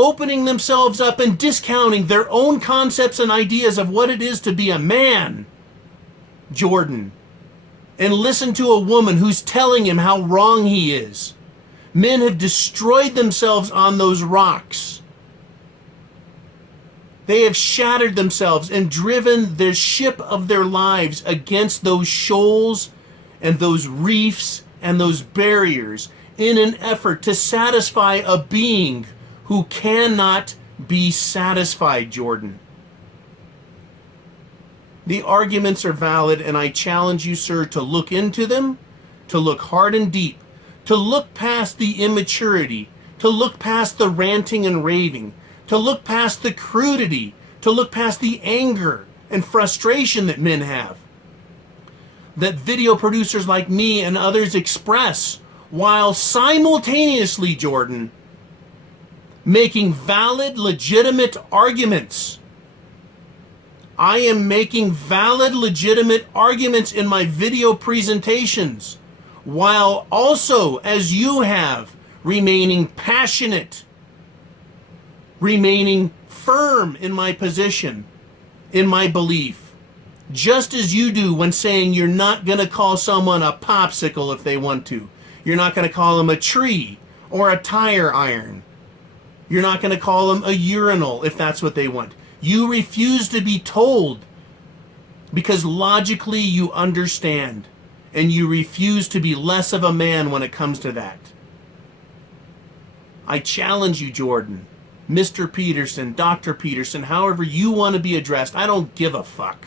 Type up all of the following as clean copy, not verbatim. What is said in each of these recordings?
opening themselves up and discounting their own concepts and ideas of what it is to be a man, Jordan, and listen to a woman who's telling him how wrong he is. Men have destroyed themselves on those rocks. They have shattered themselves and driven the ship of their lives against those shoals and those reefs and those barriers in an effort to satisfy a being who cannot be satisfied, Jordan. The arguments are valid, and I challenge you, sir, to look into them, to look hard and deep, to look past the immaturity, to look past the ranting and raving, to look past the crudity, to look past the anger and frustration that men have, that video producers like me and others express, while simultaneously, Jordan, making valid, legitimate arguments. I am making valid, legitimate arguments in my video presentations, while also, as you have, remaining passionate, remaining firm in my position, in my belief, just as you do when saying you're not going to call someone a popsicle if they want to. You're not going to call them a tree or a tire iron. You're not going to call them a urinal if that's what they want. You refuse to be told because logically you understand, and you refuse to be less of a man when it comes to that. I challenge you, Jordan, Mr. Peterson, Dr. Peterson, however you want to be addressed. I don't give a fuck.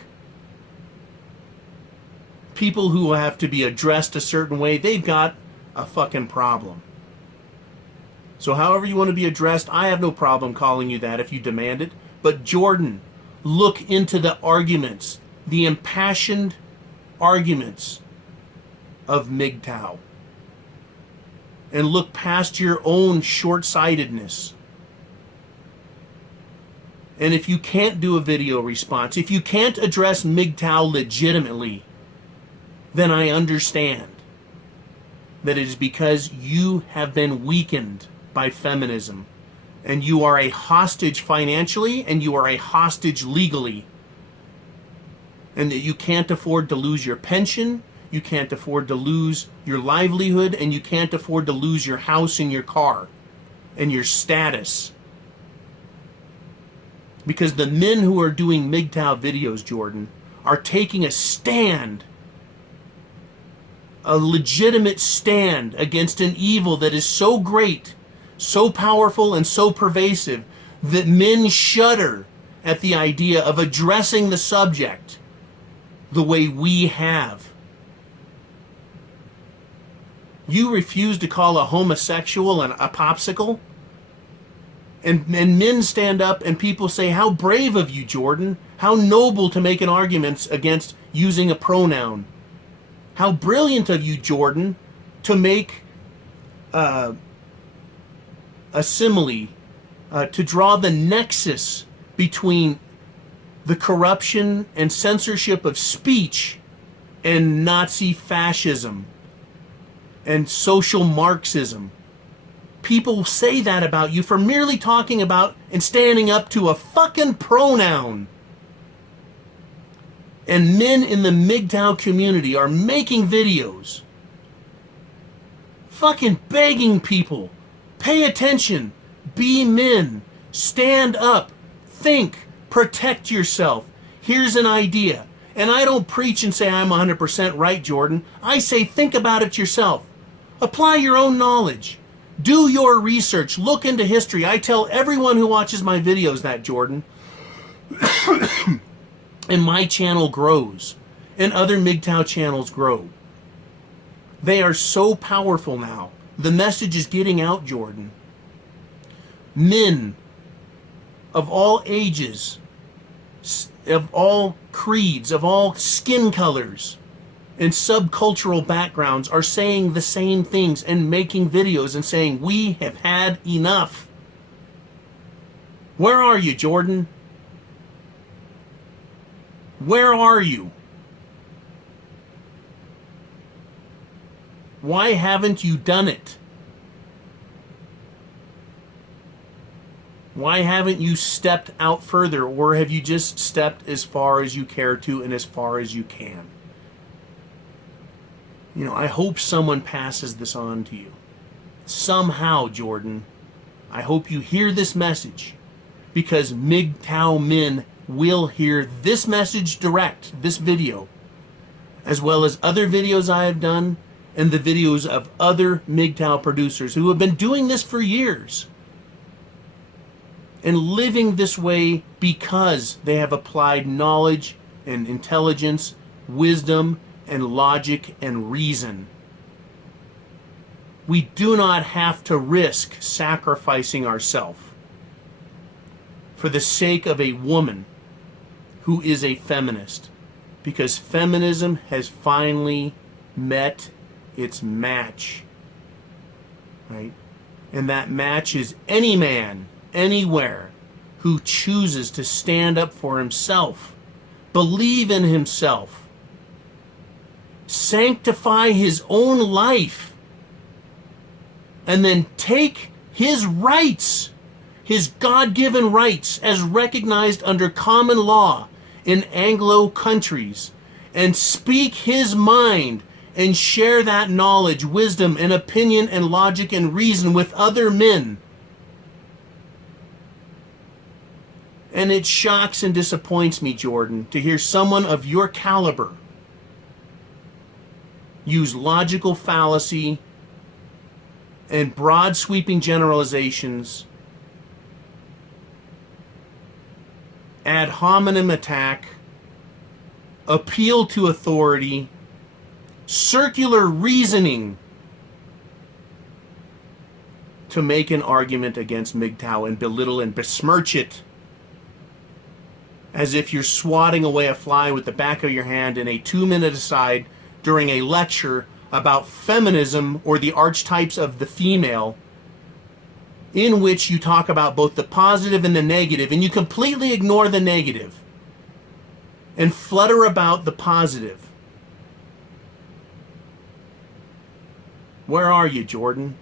People who have to be addressed a certain way, they've got a fucking problem. So however you want to be addressed, I have no problem calling you that if you demand it. But Jordan, look into the arguments, the impassioned arguments of Mgtow, and look past your own short-sightedness. And if you can't do a video response, if you can't address Mgtow legitimately, then I understand that it is because you have been weakened by feminism, and you are a hostage financially, and you are a hostage legally, and that you can't afford to lose your pension, you can't afford to lose your livelihood, and you can't afford to lose your house and your car and your status. Because the men who are doing Mgtow videos, Jordan, are taking a stand, a legitimate stand against an evil that is so great, so powerful, and so pervasive that men shudder at the idea of addressing the subject the way we have. You refuse to call a homosexual a popsicle? And men stand up and people say, how brave of you, Jordan. How noble to make an argument against using a pronoun. How brilliant of you, Jordan, to make a simile, to draw the nexus between the corruption and censorship of speech and Nazi fascism and social Marxism. People say that about you for merely talking about and standing up to a fucking pronoun. And men in the Mgtow community are making videos, fucking begging people, pay attention, be men, stand up, think, protect yourself. Here's an idea. And I don't preach and say I'm 100% right, Jordan. I say think about it yourself. Apply your own knowledge. Do your research. Look into history. I tell everyone who watches my videos that, Jordan. And my channel grows. And other Mgtow channels grow. They are so powerful now. The message is getting out, Jordan. Men of all ages, of all creeds, of all skin colors, and subcultural backgrounds are saying the same things and making videos and saying, we have had enough. Where are you, Jordan? Where are you? Why haven't you done it? Why haven't you stepped out further, or have you just stepped as far as you care to and as far as you can? You know, I hope someone passes this on to you. Somehow, Jordan, I hope you hear this message, because Mgtow men will hear this message direct, this video, as well as other videos I have done and the videos of other Mgtow producers who have been doing this for years and living this way because they have applied knowledge and intelligence, wisdom and logic and reason. We do not have to risk sacrificing ourselves for the sake of a woman who is a feminist, because feminism has finally met its match, right? And that match is any man, anywhere, who chooses to stand up for himself, believe in himself, sanctify his own life, and then take his rights, his God-given rights as recognized under common law in Anglo countries, and speak his mind and share that knowledge, wisdom, and opinion and logic and reason with other men. And it shocks and disappoints me, Jordan, to hear someone of your caliber use logical fallacy and broad sweeping generalizations, ad hominem attack, appeal to authority, circular reasoning to make an argument against Mgtow and belittle and besmirch it as if you're swatting away a fly with the back of your hand in a 2-minute aside during a lecture about feminism or the archetypes of the female, in which you talk about both the positive and the negative, and you completely ignore the negative and flutter about the positive. Where are you, Jordan?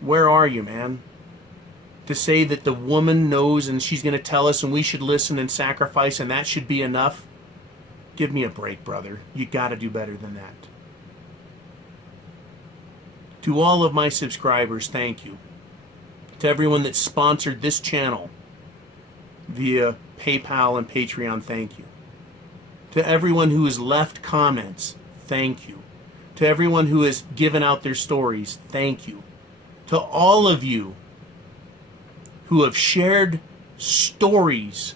Where are you, man? To say that the woman knows and she's going to tell us and we should listen and sacrifice and that should be enough? Give me a break, brother. You got to do better than that. To all of my subscribers, thank you. To everyone that sponsored this channel via PayPal and Patreon, thank you. To everyone who has left comments, thank you. To everyone who has given out their stories, thank you. To all of you who have shared stories,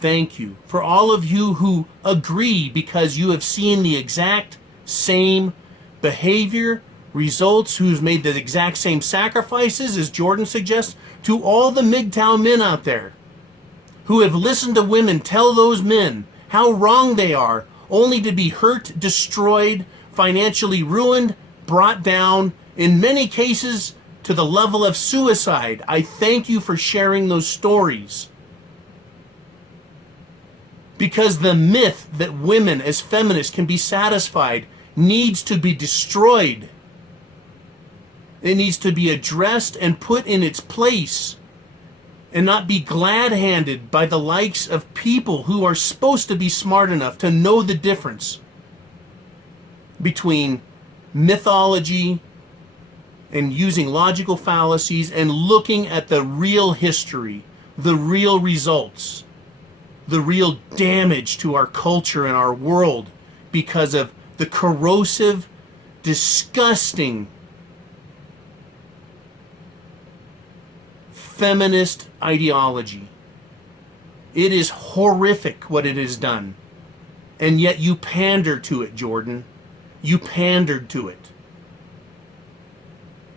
thank you. For all of you who agree because you have seen the exact same behavior, results, who's made the exact same sacrifices as Jordan suggests, to all the Mgtow men out there who have listened to women tell those men how wrong they are, only to be hurt, destroyed, financially ruined, brought down, in many cases to the level of suicide. I thank you for sharing those stories. Because the myth that women as feminists can be satisfied needs to be destroyed. It needs to be addressed and put in its place, and not be glad-handed by the likes of people who are supposed to be smart enough to know the difference between mythology and using logical fallacies and looking at the real history, the real results, the real damage to our culture and our world because of the corrosive, disgusting feminist ideology. It is horrific what it has done. And yet you pander to it, Jordan. You pandered to it.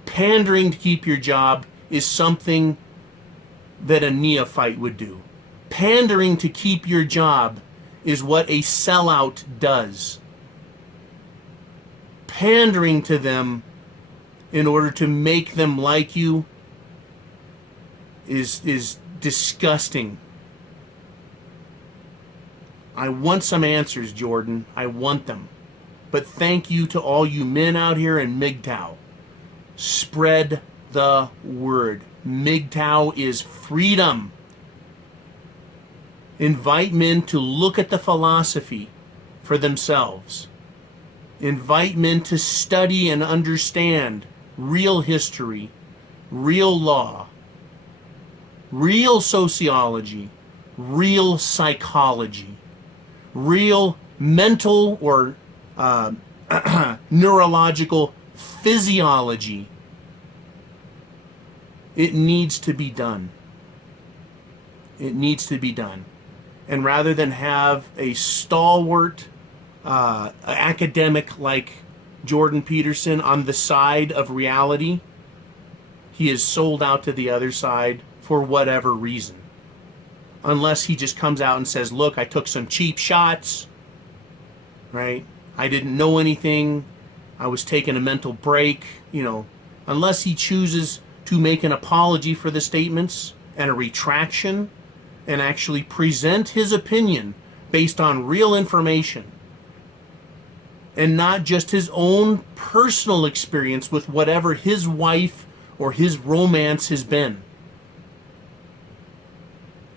Pandering to keep your job is something that a neophyte would do. Pandering to keep your job is what a sellout does. Pandering to them in order to make them like you is disgusting. I want some answers, Jordan. I want them. But thank you to all you men out here in Mgtow. Spread the word. Mgtow is freedom. Invite men to look at the philosophy for themselves. Invite men to study and understand real history, real law, real sociology, real psychology, real mental or neurological physiology. It needs to be done. It needs to be done. And rather than have a stalwart academic like Jordan Peterson on the side of reality, he is sold out to the other side for whatever reason. Unless he just comes out and says, look, I took some cheap shots, right? I didn't know anything. I was taking a mental break, unless he chooses to make an apology for the statements and a retraction and actually present his opinion based on real information and not just his own personal experience with whatever his wife or his romance has been.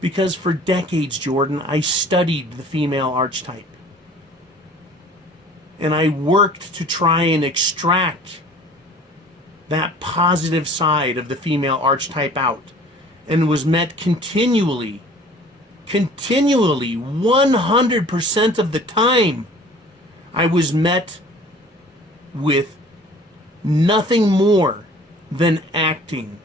Because for decades, Jordan, I studied the female archetype. And I worked to try and extract that positive side of the female archetype out, and was met continually, 100% of the time, I was met with nothing more than acting,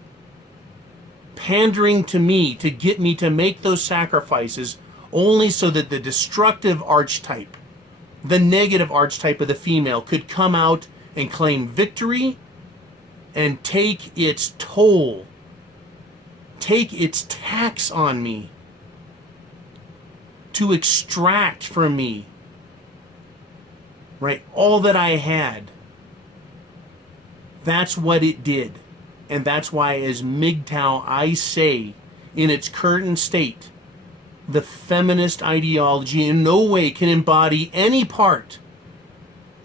pandering to me to get me to make those sacrifices, only so that the destructive archetype, the negative archetype of the female, could come out and claim victory and take its toll, take its tax on me, to extract from me, right, all that I had. That's what it did. And that's why, as Mgtow, I say, in its current state, the feminist ideology in no way can embody any part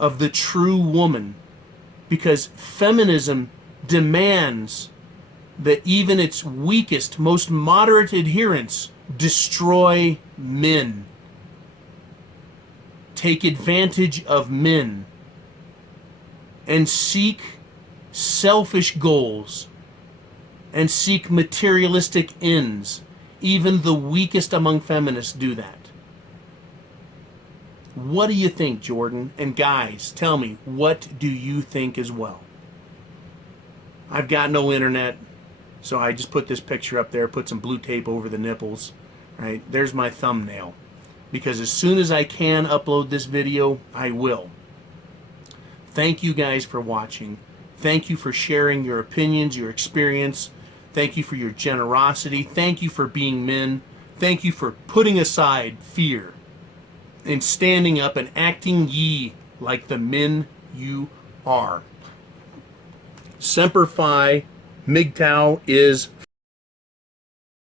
of the true woman, because feminism demands that even its weakest, most moderate adherents destroy men, take advantage of men, and seek selfish goals, and seek materialistic ends. Even the weakest among feminists do that. What do you think, Jordan? And guys, tell me, what do you think as well? I've got no internet, so I just put this picture up there, put some blue tape over the nipples. Right? There's my thumbnail. Because as soon as I can upload this video, I will. Thank you guys for watching. Thank you for sharing your opinions, your experience. Thank you for your generosity. Thank you for being men. Thank you for putting aside fear and standing up and acting ye like the men you are. Semper Fi, Mgtow is